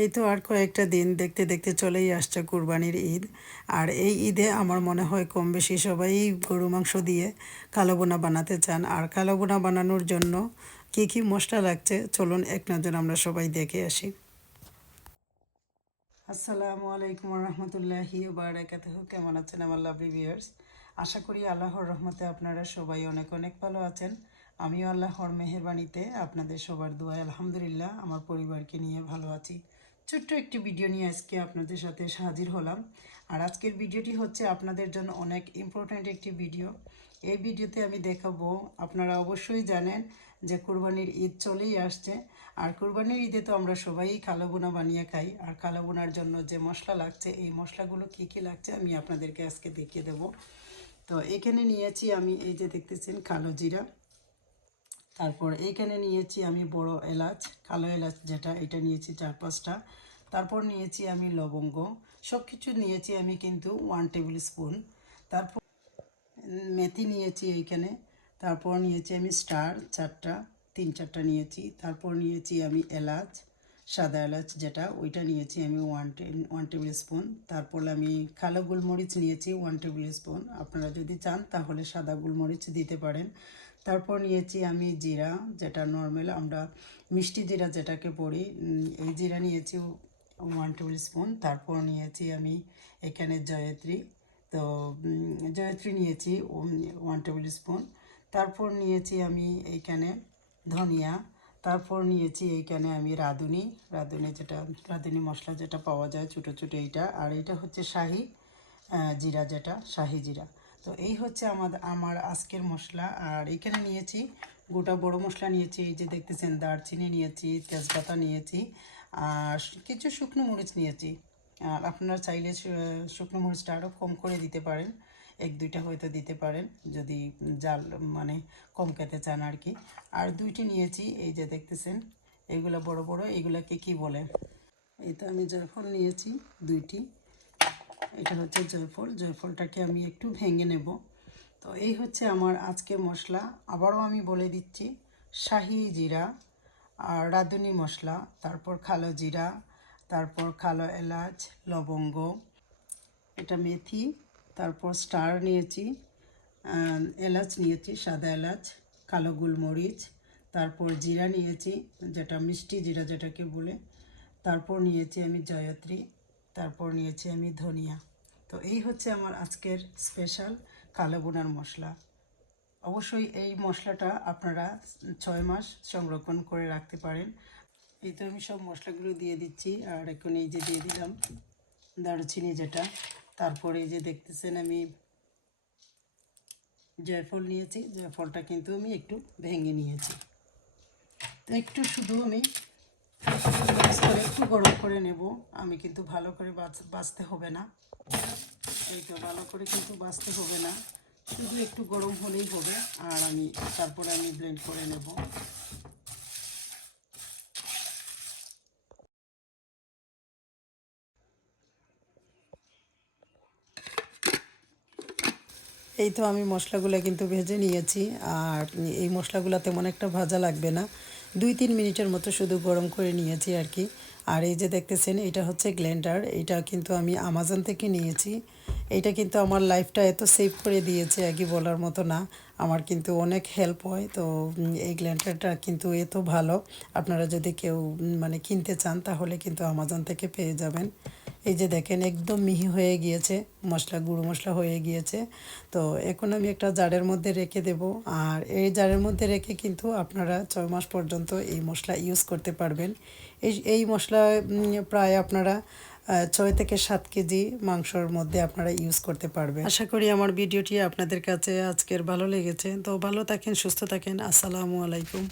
এই তো আর কয়েকটা দিন দেখতে দেখতে চলেই আসছে কুরবানির ঈদ। আর এই ঈদে আমার মনে হয় কম বেশি সবাই গরু মাংস দিয়ে কালো বোনা বানাতে চান। আর কালো বোনা বানানোর জন্য কি কি মশলা লাগছে? চলুন এক নজর আমরা সবাই দেখে আসি। আসসালামু আলাইকুম রহমতুল্লাহি বারাকাত কেমন আছেন আমার লাভলি ভিউয়ার্স আশা করি আল্লাহর রহমতে আপনারা সবাই অনেক অনেক ভালো আছেন। আমিও আল্লাহর মেহরবানিতে আপনাদের সবার দোয়ায় আলহামদুলিল্লাহ, আমার পরিবারকে নিয়ে ভালো আছি। ছোট্ট একটি ভিডিও নিয়ে আজকে আপনাদের সাথে হাজির হলাম। আর আজকের ভিডিওটি হচ্ছে আপনাদের জন্য অনেক ইম্পর্ট্যান্ট একটি ভিডিও এই ভিডিওতে আমি দেখাবো, আপনারা অবশ্যই জানেন যে কোরবানির ঈদ চলেই আসছে। আর কোরবানির ঈদে তো আমরা সবাই কালো বোনা বানিয়ে খাই। আর কালো বোনার জন্য যে মশলা লাগছে, এই মশলাগুলো কি কি লাগছে আমি আপনাদেরকে আজকে দেখিয়ে দেব। তো এখানে নিয়েছি আমি এই যে দেখতেছেন কালো জিরা। তারপর এইখানে নিয়েছি আমি বড় এলাচ, কালো এলাচ যেটা এটা নিয়েছি চার পাঁচটা। তারপর নিয়েছি আমি লবঙ্গ। সব কিছু নিয়েছি আমি কিন্তু ওয়ান টেবিল স্পুন তারপর মেথি নিয়েছি এইখানে। তারপর নিয়েছি আমি স্টার চারটা, তিন চারটা নিয়েছি। তারপর নিয়েছি আমি এলাচ। সাদা এলাচ যেটা, ওইটা নিয়েছি আমি ওয়ান ওয়ান টেবিল স্পুন তারপর আমি কালো গোলমরিচ নিয়েছি ওয়ান টেবিল স্পুন আপনারা যদি চান তাহলে সাদা গোলমরিচ দিতে পারেন। তারপর নিয়েছি আমি জিরা, যেটা নর্মাল আমরা মিষ্টি জিরা যেটাকে পড়ি এই জিরা নিয়েছি ওয়ান টেবিল স্পুন তারপর নিয়েছি আমি এখানে জয়ত্রী। তো জয়ত্রী নিয়েছি ওয়ান টেবিল স্পুন তারপর নিয়েছি আমি এইখানে ধনিয়া। তারপর নিয়েছি এইখানে আমি রাঁধুনি। রাঁধুনি যেটা, রাঁধুনি মশলা যেটা পাওয়া যায়, ছোটো ছোটো এইটা। আর এইটা হচ্ছে শাহি জিরা যেটা, শাহি জিরা। তো এই হচ্ছে আমাদের আমার আজকের মশলা। আর এখানে নিয়েছি গোটা বড় মশলা নিয়েছি। এই যে দেখতেছেন, দারচিনি নিয়েছি, তেজপাতা নিয়েছি, আর কিছু শুকনো মরিচ নিয়েছি। আর আপনারা চাইলে শুকনো মরিচটা আরও কম করে দিতে পারেন। এক দুইটা হয়তো দিতে পারেন, যদি জাল মানে কম খেতে চান আর কি। আর দুইটি নিয়েছি, এই যে দেখতেছেন এইগুলো বড় বড় এইগুলাকে কি বলে? তো আমি জয়ফল নিয়েছি, দুইটি। এটা হচ্ছে জয়ফল, জয়ফলটাকে আমি একটু ভেঙে নেব। তো এই হচ্ছে আমার আজকে মশলা। আবারও আমি বলে দিচ্ছি, শাহি জিরা আর রাঁধুনি মশলা, তারপর কালো জিরা, তারপর কালো এলাচ, লবঙ্গ, এটা মেথি তারপর স্টার নিয়েছি এলাচ নিয়েছি, সাদা এলাচ, কালো গোলমরিচ, তারপর জিরা নিয়েছি, যেটা মিষ্টি জিরা যেটাকে বলে, তারপর নিয়েছি আমি জয়ত্রী, তারপর নিয়েছি আমি ধনিয়া। তো এই হচ্ছে আমার আজকের স্পেশাল কালো বোনার মশলা। অবশ্যই এই মশলাটা আপনারা ছয় মাস সংরক্ষণ করে রাখতে পারেন। এই তো আমি সব মশলাগুলো দিয়ে দিচ্ছি, আর এখন এই যে দিয়ে দিলাম দারুচিনি যেটা তারপরে যে দেখতেছেন আমি জয়ফল নিয়েছি। জয়ফলটা কিন্তু আমি একটু ভেঙে নিয়েছি। তো একটু শুধু আমি একটু গরম করে নেব। আমি কিন্তু ভালো করে বাঁচতে হবে না। এই তো ভালো করে কিন্তু বাঁচতে হবে না। শুধু একটু গরম হলেই হবে। আর আমি তারপরে আমি ব্লেন্ড করে নেব। এই তো আমি মশলাগুলো কিন্তু ভেজে নিয়েছি, আর এই মশলাগুলো তেমন একটা ভাজা লাগবে না। দুই তিন মিনিটের মতো শুধু গরম করে নিয়েছি আর কি। আর এই যে দেখতেছেন, এটা হচ্ছে গ্ল্যান্ডার এটা কিন্তু আমি আমাজন থেকে নিয়েছি। এটা কিন্তু আমার লাইফটা এত সেভ করে দিয়েছে আগে বলার মতো না। আমার কিন্তু অনেক হেল্প হয়, তো এই গ্ল্যান্ডারটা কিন্তু এত ভালো। আপনারা যদি কেউ মানে কিনতে চান, তাহলে কিন্তু আমাজন থেকে পেয়ে যাবেন। এই যে দেখেন, একদম মিহি হয়ে গিয়েছে, মশলা, গুঁড়ো মশলা হয়ে গিয়েছে। তো এখন আমি একটা জারের মধ্যে রেখে দেব। আর এই জারের মধ্যে রেখে কিন্তু আপনারা ছয় মাস পর্যন্ত এই মশলা ইউজ করতে পারবেন। এই এই মশলা প্রায় আপনারা ছয় থেকে সাত কেজি মাংসর মধ্যে আপনারা ইউজ করতে পারবেন। আশা করি আমার ভিডিওটি আপনাদের কাছে আজকের ভালো লেগেছে। তো ভালো থাকেন, সুস্থ থাকেন। আসসালামু আলাইকুম।